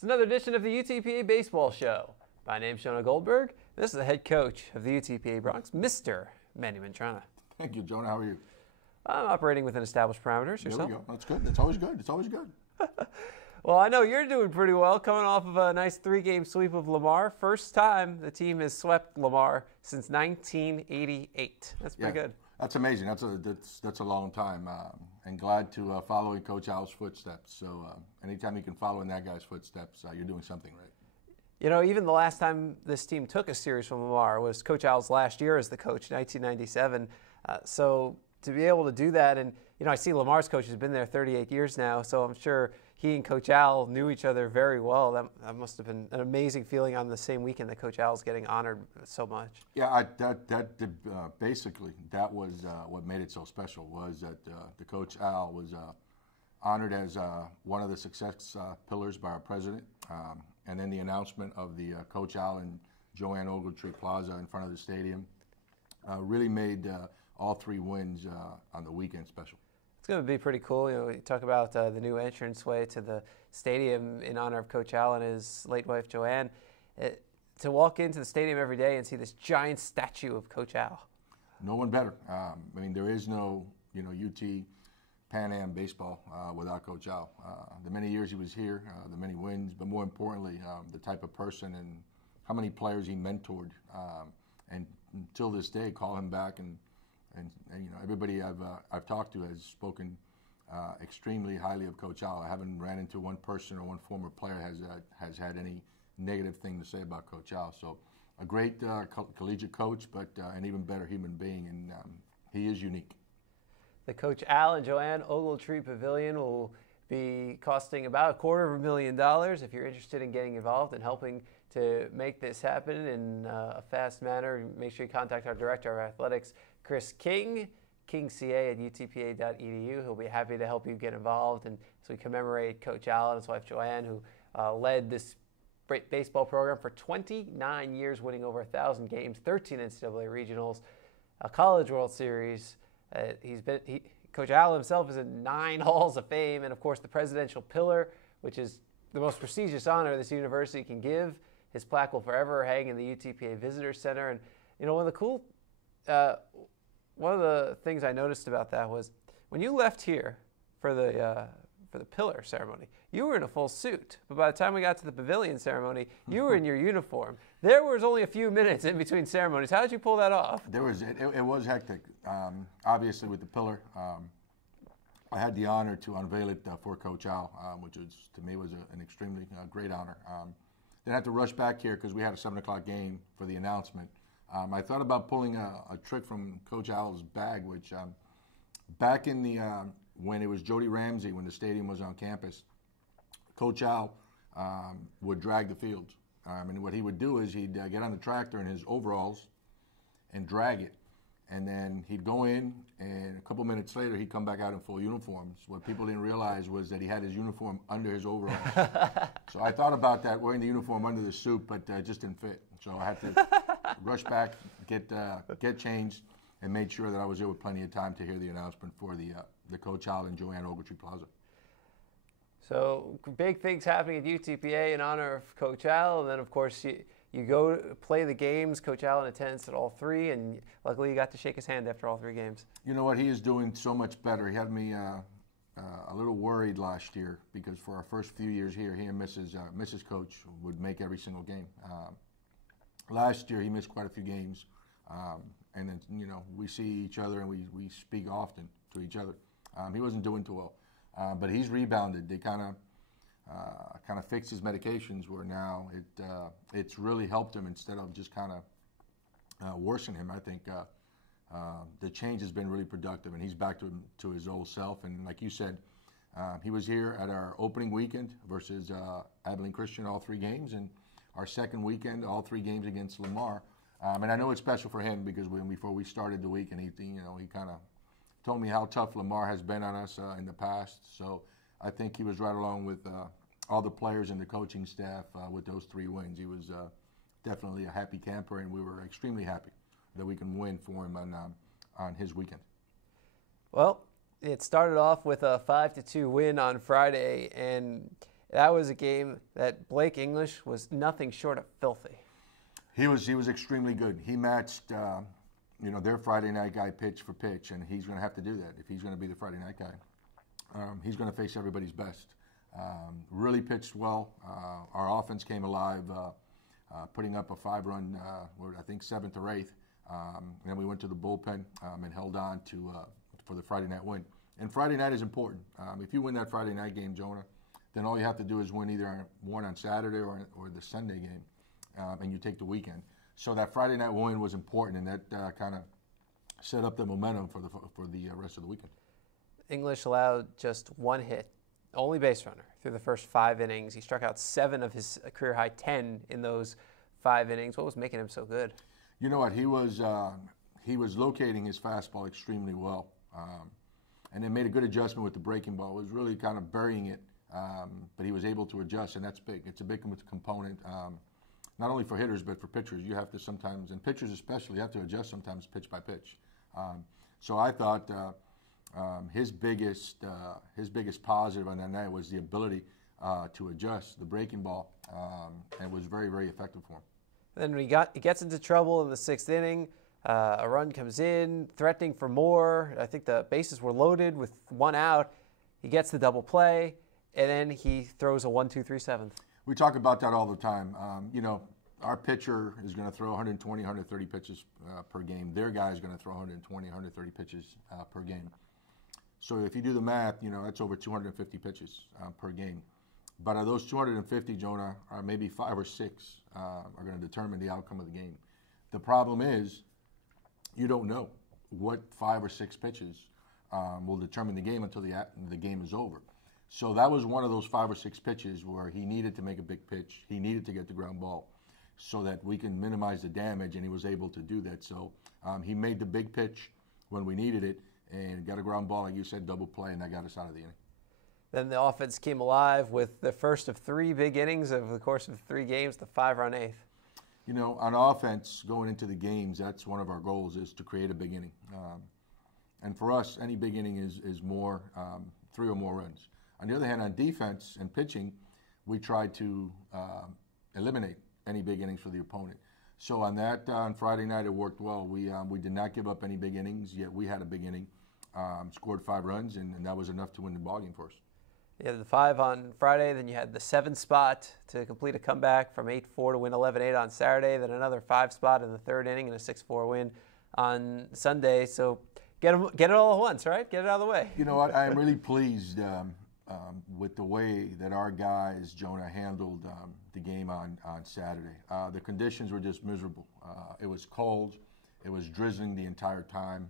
It's another edition of the UTPA Baseball Show. My name's Jonah Goldberg. This is the head coach of the UTPA Bronx, Mr. Manny Mantrana. Thank you, Jonah. How are you? I'm operating within established parameters. Yourself? There we go. That's good. That's always good. It's always good. Well, I know you're doing pretty well, coming off of a nice 3-game sweep of Lamar. First time the team has swept Lamar since 1988. That's pretty good. That's amazing. That's a long time. And glad to follow in Coach Al's footsteps. So anytime you can follow in that guy's footsteps, you're doing something right. You know, even the last time this team took a series from Lamar was Coach Al's last year as the coach, 1997. So to be able to do that, and you know, I see Lamar's coach has been there 38 years now, so I'm sure he and Coach Al knew each other very well. That must have been an amazing feeling on the same weekend that Coach Al's getting honored so much. Yeah, basically that was what made it so special, was that the Coach Al was honored as one of the success pillars by our president, and then the announcement of the Coach Al and Joanne Ogletree Plaza in front of the stadium really made all 3 wins on the weekend special. It's going to be pretty cool. You know, you talk about the new entranceway to the stadium in honor of Coach Al and his late wife Joanne. To walk into the stadium every day and see this giant statue of Coach Al. No one better. I mean, there is no, UT Pan Am baseball without Coach Al. The many years he was here, the many wins, but more importantly, the type of person and how many players he mentored, and until this day, call him back and everybody I've talked to has spoken extremely highly of Coach Al. I haven't ran into one person or one former player has had any negative thing to say about Coach Al. So a great collegiate coach, but an even better human being, and he is unique. The Coach Al and Joanne Ogletree Pavilion will be costing about $250,000. If you're interested in getting involved and helping to make this happen in a fast manner, make sure you contact our Director of Athletics, Chris King, KingCA at UTPA.edu. He'll be happy to help you get involved. And so we commemorate Coach Al and his wife Joanne, who led this great baseball program for 29 years, winning over 1,000 games, 13 NCAA regionals, a College World Series. Coach Al himself is in 9 Halls of Fame, and of course the Presidential Pillar, which is the most prestigious honor this university can give. His plaque will forever hang in the UTPA Visitor Center. And you know, one of the things I noticed about that was when you left here for the pillar ceremony, you were in a full suit. But by the time we got to the pavilion ceremony, you were in your uniform. There was only a few minutes in between ceremonies. How did you pull that off? It was hectic. Obviously, with the pillar, I had the honor to unveil it for Coach Al, which to me was an extremely great honor. Then I had to rush back here because we had a 7 o'clock game for the announcement. I thought about pulling a trick from Coach Al's bag, which back in the when it was Jody Ramsey, when the stadium was on campus, Coach Al would drag the field. And what he would do is he'd get on the tractor in his overalls and drag it. And then he'd go in, and a couple minutes later, he'd come back out in full uniforms. What people didn't realize was that he had his uniform under his overalls. So I thought about that, wearing the uniform under the suit, but it just didn't fit. So I had to rush back, get changed, and made sure that I was there with plenty of time to hear the announcement for the Coach Al and Joanne Ogletree Plaza. So big things happening at UTPA in honor of Coach Al, and then of course you go play the games. Coach Al in attendance at all 3, and luckily you got to shake his hand after all 3 games. You know what? He is doing so much better. He had me a little worried last year because for our first few years here, he and Mrs. Coach would make every single game. Last year he missed quite a few games, and then we see each other and we speak often to each other. He wasn't doing too well, but he's rebounded. They kind of fixed his medications, where now it's really helped him instead of just kind of worsening him. I think the change has been really productive, and he's back to his old self. And like you said, he was here at our opening weekend versus Abilene Christian, all 3 games, and our second weekend, all 3 games against Lamar. And I know it's special for him because before we started the weekend, he kind of told me how tough Lamar has been on us in the past. So I think he was right along with all the players and the coaching staff with those 3 wins. He was definitely a happy camper, and we were extremely happy that we can win for him on his weekend. Well, it started off with a 5-2 win on Friday, and that was a game that Blake English was nothing short of filthy. He was extremely good. He matched their Friday night guy pitch for pitch, and he's going to have to do that if he's going to be the Friday night guy. He's going to face everybody's best. Really pitched well. Our offense came alive, putting up a 5-run, I think 7th or 8th. And then we went to the bullpen and held on for the Friday night win. And Friday night is important. If you win that Friday night game, Jonah, then all you have to do is win either one on Saturday or the Sunday game, and you take the weekend. So that Friday night win was important, and that kind of set up the momentum for the rest of the weekend. English allowed just 1 hit, only base runner, through the first 5 innings. He struck out 7 of his career-high 10 in those 5 innings. What was making him so good? You know what? He was locating his fastball extremely well, and then made a good adjustment with the breaking ball. It was really kind of burying it, but he was able to adjust, and that's big. It's a big component, not only for hitters but for pitchers. You have to sometimes, and pitchers especially, you have to adjust sometimes pitch by pitch. So I thought his biggest positive on that night was the ability to adjust the breaking ball, and it was very, very effective for him. Then when he gets into trouble in the 6th inning, a run comes in, threatening for more. I think the bases were loaded with 1 out. He gets the double play, and then he throws a 1-2-3 7th. We talk about that all the time. Our pitcher is going to throw 120, 130 pitches per game. Their guy is going to throw 120, 130 pitches per game. So if you do the math, that's over 250 pitches per game. But of those 250, Jonah, maybe 5 or 6 are going to determine the outcome of the game. The problem is you don't know what 5 or 6 pitches will determine the game until the game is over. So that was one of those 5 or 6 pitches where he needed to make a big pitch. He needed to get the ground ball so that we can minimize the damage, and he was able to do that. So he made the big pitch when we needed it and got a ground ball, like you said, double play, and that got us out of the inning. Then the offense came alive with the first of 3 big innings over the course of 3 games, the 5-run 8th. On offense, going into the games, that's one of our goals, is to create a big inning. And for us, any big inning is more, 3 or more runs. On the other hand, on defense and pitching, we try to eliminate any big innings for the opponent. So on Friday night, it worked well. We did not give up any big innings, yet we had a big inning, scored 5 runs, and that was enough to win the ballgame for us. You had the 5 on Friday, then you had the 7 spot to complete a comeback from 8-4 to win 11-8 on Saturday, then another 5 spot in the 3rd inning and a 6-4 win on Sunday. So get it all at once, right? Get it out of the way. You know what? I am really pleased with the way that our guys, Jonah, handled the game on Saturday. The conditions were just miserable. It was cold. It was drizzling the entire time.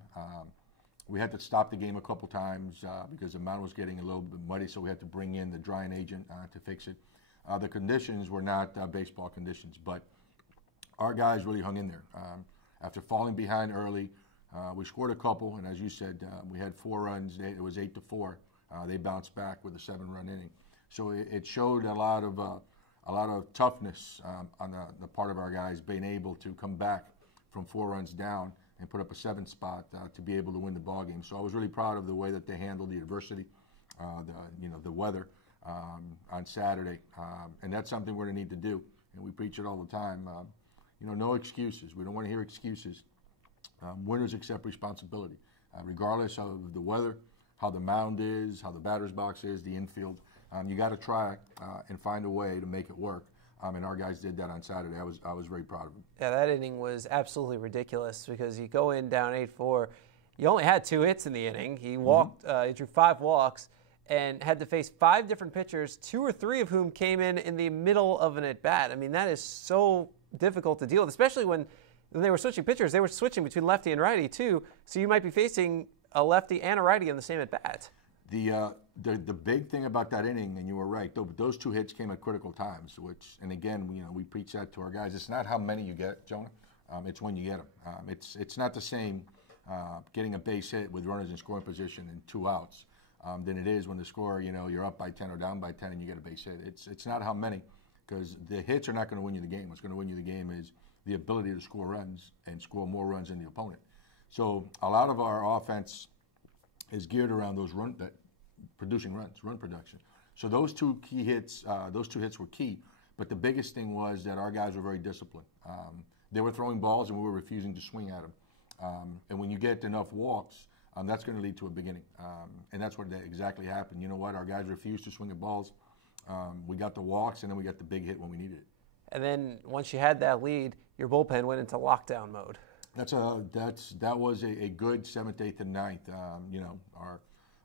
We had to stop the game a couple times because the mound was getting a little bit muddy, so we had to bring in the drying agent to fix it. The conditions were not baseball conditions, but our guys really hung in there. After falling behind early, we scored a couple, and as you said, we had 4 runs. It was 8-4. They bounced back with a 7-run inning. So it showed a lot of toughness on the part of our guys, being able to come back from 4 runs down and put up a 7th spot to be able to win the ball game. So I was really proud of the way that they handled the adversity, the weather on Saturday, and that's something we're going to need to do. And we preach it all the time. No excuses. We don't want to hear excuses. Winners accept responsibility, regardless of the weather, how the mound is, how the batter's box is, the infield. You got to try and find a way to make it work. And our guys did that on Saturday. I was very proud of them. Yeah, that inning was absolutely ridiculous because you go in down 8-4. You only had 2 hits in the inning. He walked, he drew 5 walks and had to face 5 different pitchers, 2 or 3 of whom came in the middle of an at-bat. I mean, that is so difficult to deal with, especially when they were switching pitchers. They were switching between lefty and righty, too, so you might be facing a lefty and a righty in the same at-bat. The big thing about that inning, and you were right, those 2 hits came at critical times, and again, we preach that to our guys. It's not how many you get, Jonah. It's when you get them. It's not the same getting a base hit with runners in scoring position and 2 outs than it is when the score, you're up by 10 or down by 10 and you get a base hit. It's not how many, because the hits are not going to win you the game. What's going to win you the game is the ability to score runs and score more runs than the opponent. So a lot of our offense is geared around those run production. So those two hits were key. But the biggest thing was that our guys were very disciplined. They were throwing balls and we were refusing to swing at them. And when you get enough walks, that's going to lead to a big inning. And that's what exactly happened. You know what? Our guys refused to swing at balls. We got the walks, and then we got the big hit when we needed it. And then once you had that lead, your bullpen went into lockdown mode. That was a good 7th, 8th, and 9th. You know,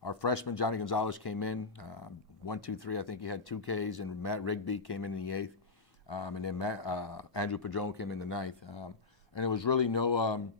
our freshman Johnny Gonzalez came in 1, 2, 3. I think he had 2 Ks, and Matt Rigby came in the 8th, and then Andrew Padron came in the 9th. And it was really no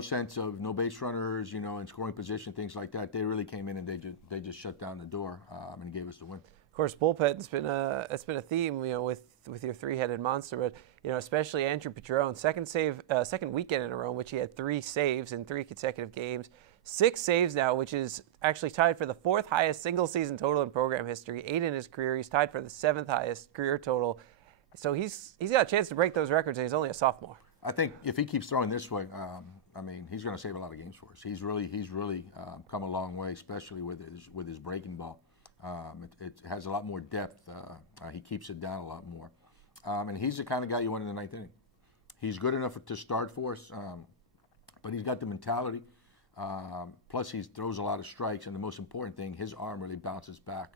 sense of no base runners, you know, in scoring position, things like that. They really came in and they just shut down the door and gave us the win. Of course, bullpen's been a theme, you know, with your three-headed monster. But you know, especially Andrew Padron, second weekend in a row, in which he had 3 saves in 3 consecutive games, 6 saves now, which is actually tied for the 4th highest single-season total in program history. 8 in his career. He's tied for the 7th highest career total. So he's got a chance to break those records, and he's only a sophomore. I think if he keeps throwing this way, I mean, he's going to save a lot of games for us. He's really come a long way, especially with his breaking ball. It has a lot more depth. He keeps it down a lot more, and he's the kind of guy you want in the 9th inning. He's good enough to start for us, but he's got the mentality. Plus, he throws a lot of strikes, and the most important thing, his arm really bounces back.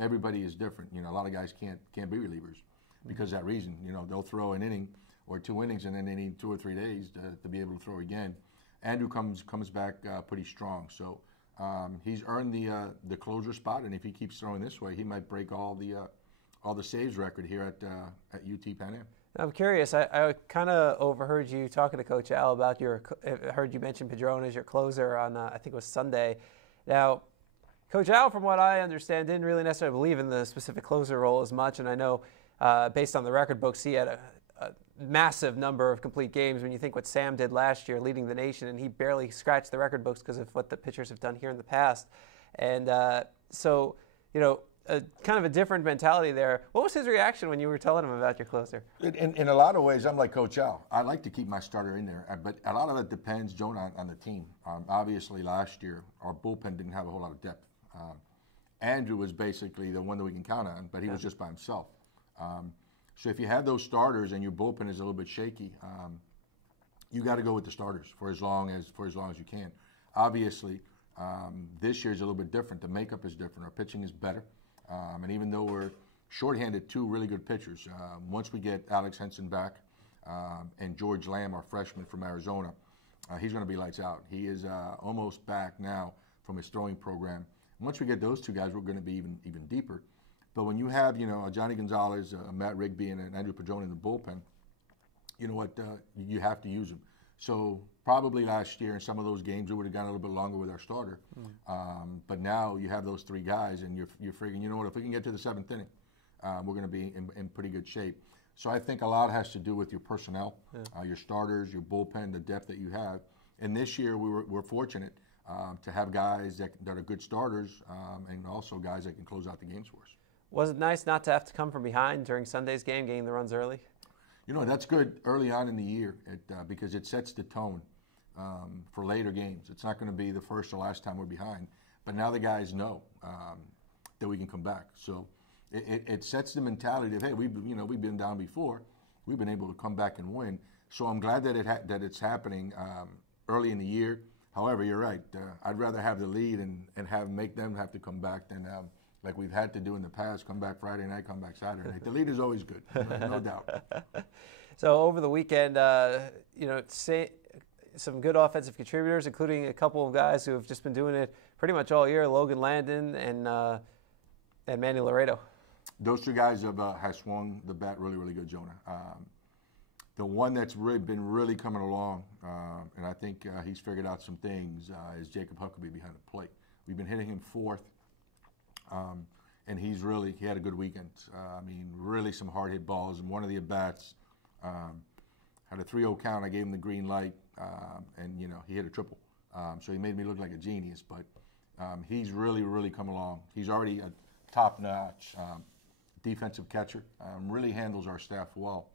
Everybody is different. You know, a lot of guys can't be relievers because of that reason. You know, they'll throw an inning or 2 innings, and then they need 2 or 3 days to be able to throw again. Andrew comes back pretty strong, so he's earned the closer spot, and if he keeps throwing this way, he might break all the saves record here at UTPA. I'm curious. I kind of overheard you talking to Coach Al about heard you mention Padron as your closer on I think it was Sunday. Now, Coach Al, from what I understand, didn't really necessarily believe in the specific closer role as much, and I know based on the record books, he had a massive number of complete games when you think what Sam did last year, leading the nation, and he barely scratched the record books because of what the pitchers have done here in the past. And so, you know, kind of a different mentality there. What was his reaction when you were telling him about your closer? In a lot of ways, I'm like Coach Al. I like to keep my starter in there, but a lot of it depends, Jonah, on the team. Obviously, last year, our bullpen didn't have a whole lot of depth. Andrew was basically the one that we can count on, but he was just by himself. So if you have those starters and your bullpen is a little bit shaky, you got to go with the starters for as long as you can. Obviously, this year is a little bit different. The makeup is different. Our pitching is better, and even though we're shorthanded 2 really good pitchers, once we get Alex Henson back and George Lamb, our freshman from Arizona, he's going to be lights out. He is almost back now from his throwing program. Once we get those 2 guys, we're going to be even deeper. But when you have, you know, Johnny Gonzalez, Matt Rigby, and Andrew Padron in the bullpen, you know what, you have to use them. So probably last year in some of those games, we would have gone a little bit longer with our starter. But now you have those 3 guys, and you're figuring, you know what, if we can get to the 7th inning, we're going to be in pretty good shape. So I think a lot has to do with your personnel, your starters, your bullpen, the depth that you have. And this year we're fortunate to have guys that are good starters and also guys that can close out the games for us. Was it nice not to have to come from behind during Sunday's game, getting the runs early? You know, that's good early on in the year because it sets the tone for later games. It's not going to be the first or last time we're behind, but now the guys know that we can come back. So it sets the mentality of, hey, we've been down before. We've been able to come back and win. So I'm glad that it's happening early in the year. However, you're right. I'd rather have the lead and make them have to come back than like we've had to do in the past, come back Friday night, come back Saturday night. The lead is always good, no doubt. So over the weekend, you know, some good offensive contributors, including a couple of guys who have just been doing it pretty much all year, Logan Landon and Manny Laredo. Those 2 guys have swung the bat really good, Jonah. The one that's been really coming along, and I think he's figured out some things, is Jacob Huckabee behind the plate. We've been hitting him 4th. And he had a good weekend. I mean, really some hard hit balls. And one of the at-bats had a 3-0 count. I gave him the green light, and, you know, he hit a triple. So he made me look like a genius. But he's really come along. He's already a top-notch defensive catcher. Really handles our staff well.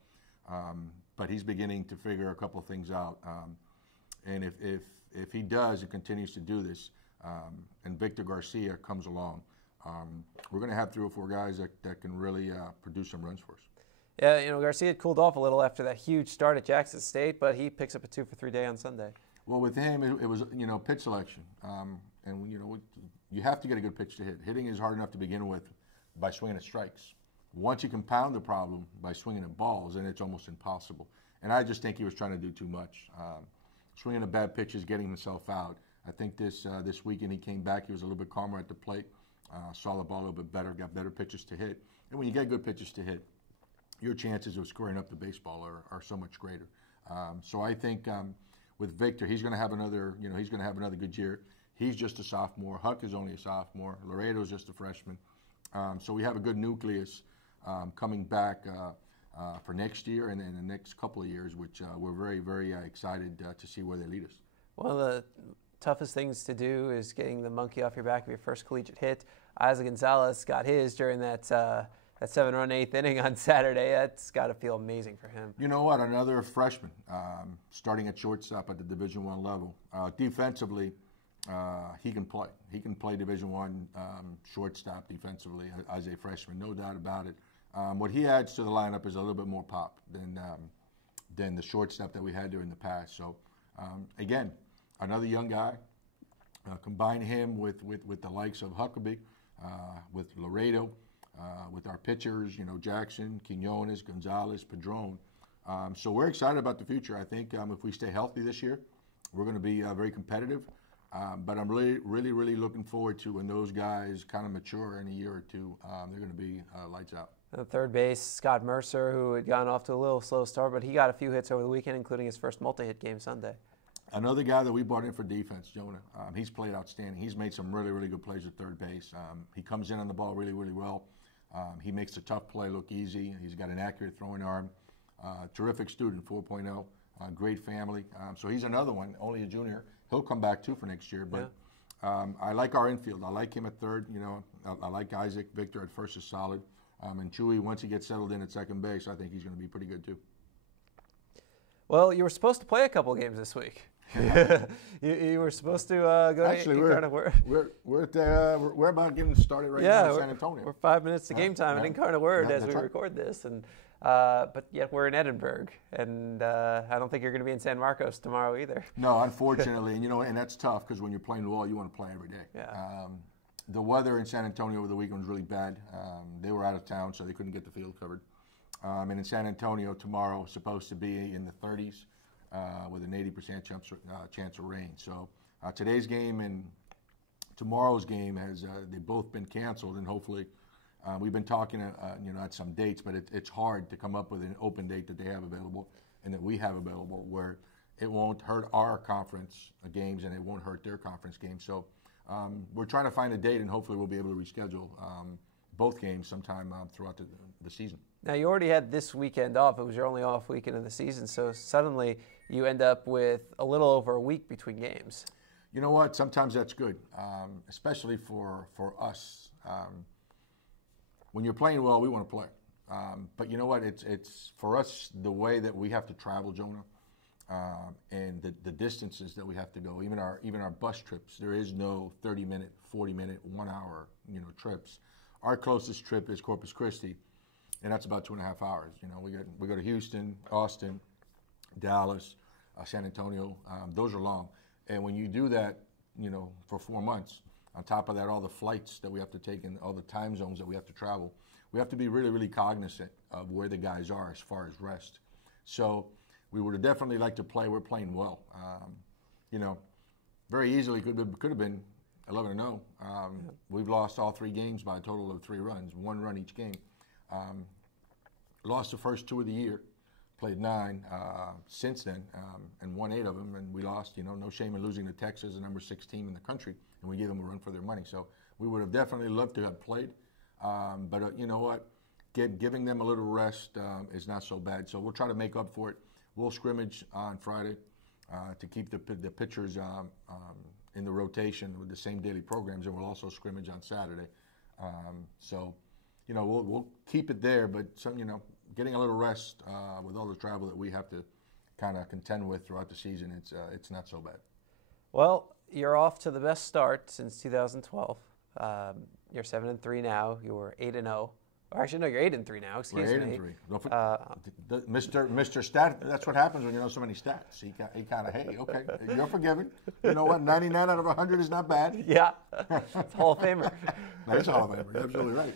But he's beginning to figure a couple of things out. And if he does and continues to do this, and Victor Garcia comes along, we're going to have 3 or 4 guys that can really produce some runs for us. Yeah, you know, Garcia cooled off a little after that huge start at Jackson State, but he picks up a 2-for-3 day on Sunday. Well, with him, it was, you know, pitch selection. And, you know, you have to get a good pitch to hit. Hitting is hard enough to begin with by swinging at strikes. Once you compound the problem by swinging at balls, then it's almost impossible. And I just think he was trying to do too much. Swinging at bad pitches, getting himself out. I think this weekend he came back, he was a little bit calmer at the plate, saw the ball a little bit better, got better pitches to hit. And when you get good pitches to hit, your chances of scoring up the baseball are so much greater. So I think with Victor, he's going to have another, you know, he's going to have another good year. He's just a sophomore. Huck is only a sophomore. Laredo's just a freshman. So we have a good nucleus coming back for next year and in the next couple of years, which we're very, very excited to see where they lead us. One of the toughest things to do is getting the monkey off your back of your first collegiate hit. Isaac Gonzalez got his during that 7-run 8th inning on Saturday. That's got to feel amazing for him. You know what? Another freshman starting at shortstop at the Division I level. Defensively, he can play. He can play Division I shortstop defensively as a freshman, no doubt about it. What he adds to the lineup is a little bit more pop than the shortstop that we had there in the past. So, again, another young guy. Combine him with the likes of Huckabee, with Laredo, with our pitchers, you know, Jackson, Quinones, Gonzalez, Padron. So we're excited about the future. I think if we stay healthy this year, we're going to be very competitive. But I'm really looking forward to when those guys kind of mature in a year or two. They're going to be lights out. At third base, Scott Mercer, who had gone off to a little slow start, but he got a few hits over the weekend, including his first multi-hit game Sunday. Another guy that we brought in for defense, Jonah. He's played outstanding. He's made some really good plays at third base. He comes in on the ball really well. He makes the tough play look easy. He's got an accurate throwing arm. Terrific student, 4.0. Great family. So he's another one, only a junior. He'll come back too for next year. But I like our infield. I like him at third. You know, I like Isaac. Victor at first is solid. And Chewy, once he gets settled in at second base, I think he's going to be pretty good too. Well, you were supposed to play a couple games this week. you were supposed to go. Actually, we're about getting started right now in San Antonio. We're 5 minutes to game time at Incarnate Word as we record this, and but yet we're in Edinburg, and I don't think you're going to be in San Marcos tomorrow either. No, unfortunately, and you know, and that's tough because when you're playing ball, you want to play every day. Yeah. The weather in San Antonio over the weekend was really bad. They were out of town, so they couldn't get the field covered. And in San Antonio tomorrow, supposed to be in the 30s. With an 80% chance of rain. So today's game and tomorrow's game they've both been canceled, and hopefully we've been talking you know, at some dates, but it's hard to come up with an open date that they have available and that we have available where it won't hurt our conference games and it won't hurt their conference games. So we're trying to find a date, and hopefully we'll be able to reschedule both games sometime throughout the season. Now, you already had this weekend off. It was your only off weekend of the season, so suddenly you end up with a little over a week between games. You know what? Sometimes that's good, especially for us. When you're playing well, we want to play. But you know what? It's for us, the way that we have to travel, Jonah, and the distances that we have to go, even our bus trips. There is no 30-minute, 40-minute, 1 hour, you know, trips. Our closest trip is Corpus Christi, and that's about 2.5 hours. You know, we go to Houston, Austin, Dallas, San Antonio. Those are long, and when you do that, you know, for 4 months, on top of that, all the flights that we have to take and all the time zones that we have to travel, we have to be really cognizant of where the guys are as far as rest. So we would have definitely liked to play. We're playing well. You know, very easily could have been 11-0. We've lost all 3 games by a total of 3 runs, 1 run each game. Lost the first 2 of the year, played 9 since then, and won 8 of them, and we lost. You know, no shame in losing to Texas, the number 6 team in the country, and we gave them a run for their money. So we would have definitely loved to have played, but you know what? Giving them a little rest is not so bad. So we'll try to make up for it. We'll scrimmage on Friday to keep the pitchers in the rotation with the same daily programs, and we'll also scrimmage on Saturday. So, you know, we'll keep it there, but some, you know, getting a little rest with all the travel that we have to kind of contend with throughout the season, it's not so bad. Well, you're off to the best start since 2012. You're 7-3 now. You were 8-0. Or actually, no, you're 8-3 now. Excuse We're me. 8-3. Mr. Stat. That's what happens when you know so many stats. He kind of, hey, okay, you're forgiven. You know what? 99 out of 100 is not bad. Yeah, it's Hall of Famer. That's Hall of Famer. You're absolutely right.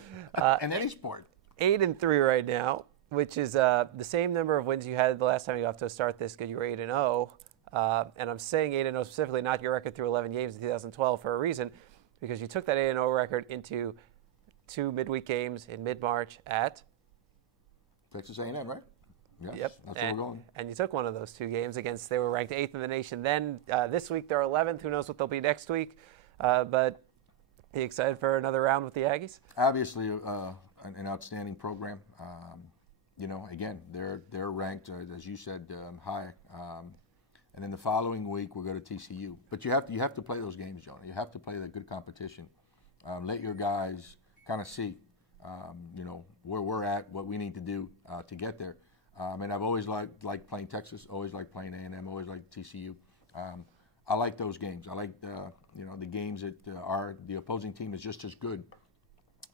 In any sport. 8-3 right now, which is the same number of wins you had the last time you got to start this, because you were 8-0. And I'm saying 8-0 specifically, not your record through 11 games in 2012, for a reason, because you took that 8-0 record into 2 midweek games in mid-March at Texas A&M, right? Yes, yep. That's where we're going. And you took one of those 2 games against, they were ranked 8th in the nation then. This week they're 11th. Who knows what they'll be next week. But are you excited for another round with the Aggies? Obviously, an outstanding program. You know, again, they're ranked, as you said, high. And then the following week we'll go to TCU. But you have to play those games, Jonah. You have to play the good competition. Let your guys kind of see, you know, where we're at, what we need to do to get there. And I've always liked playing Texas, always liked playing A&M, always liked TCU. I like those games. I like you know, the games that the opposing team is just as good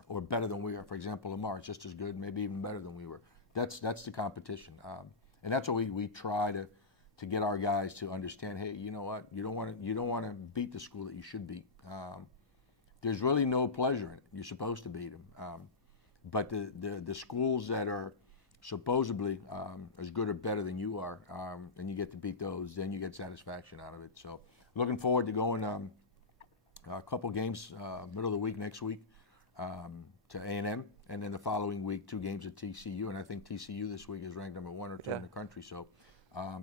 or better than we are. For example, Lamar is just as good, maybe even better than we were. That's the competition, and that's what we try to get our guys to understand. Hey, you know what? You don't want to beat the school that you should beat. There's really no pleasure in it. You're supposed to beat them. But the schools that are supposedly as good or better than you are, and you get to beat those, then you get satisfaction out of it. So looking forward to going a couple games middle of the week next week to A&M, and then the following week 2 games at TCU. And I think TCU this week is ranked number 1 or 2 in the country. So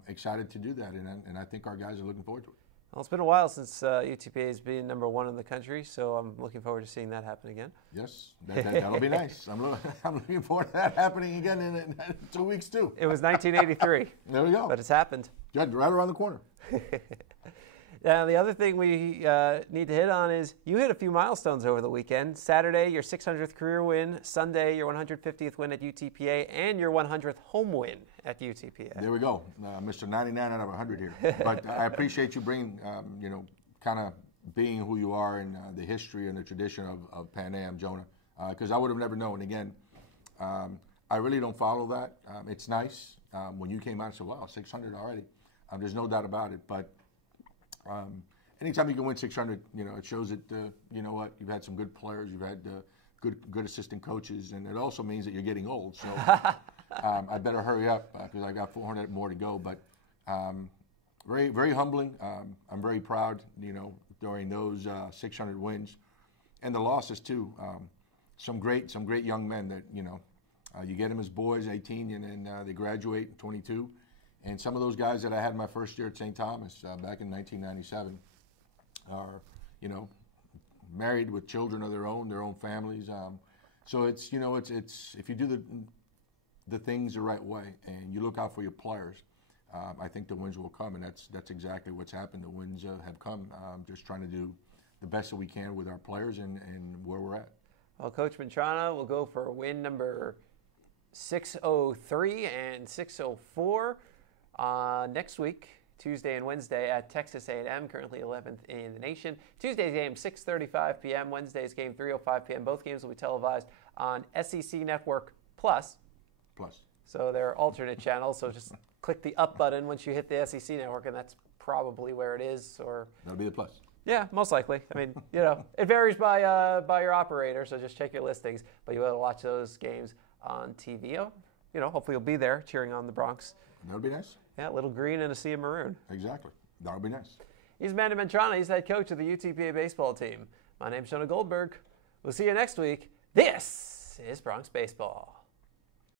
excited to do that, and I think our guys are looking forward to it. Well, it's been a while since UTPA has been number 1 in the country, so I'm looking forward to seeing that happen again. Yes, that'll be nice. I'm looking forward to that happening again in 2 weeks, too. It was 1983. There we go. But it's happened. Yeah, right around the corner. Now, the other thing we need to hit on is you hit a few milestones over the weekend. Saturday, your 600th career win. Sunday, your 150th win at UTPA, and your 100th home win at UTPA. There we go. Mr. 99 out of 100 here. But I appreciate you bringing, you know, kind of being who you are in the history and the tradition of Pan Am, Jonah, because I would have never known. Again, I really don't follow that. It's nice. When you came out and said, wow, 600 already. There's no doubt about it. But anytime you can win 600, you know, it shows that, you know what, you've had some good players, you've had good assistant coaches, and it also means that you're getting old. So I better hurry up because I got 400 more to go. But very, very humbling. I'm very proud, you know, during those 600 wins and the losses too. Some great young men that, you know, you get them as boys, 18, and then they graduate in 22. And some of those guys that I had my first year at St. Thomas back in 1997 are, you know, married with children of their own families. So it's, you know, it's if you do the things the right way and you look out for your players, I think the wins will come, and that's exactly what's happened. The wins have come. Just trying to do the best that we can with our players and where we're at. Well, Coach Mantrana will go for win number 603 and 604 next week, Tuesday and Wednesday at Texas A&M, currently 11th in the nation. Tuesday's game, 6:35 p.m. Wednesday's game, 3:05 p.m. Both games will be televised on SEC Network Plus. So they're alternate channels, so just click the up button once you hit the SEC Network, and that's probably where it is. Or that'll be the plus. Yeah, most likely. I mean, you know, it varies by your operator, so just check your listings. But you'll be able to watch those games on TV. You know, hopefully you'll be there cheering on the Bronx. That would be nice. Yeah, a little green and a sea of maroon. Exactly. That would be nice. He's Manny Mantrana. He's head coach of the UTPA baseball team. My name's Jonah Goldberg. We'll see you next week. This is Bronx Baseball.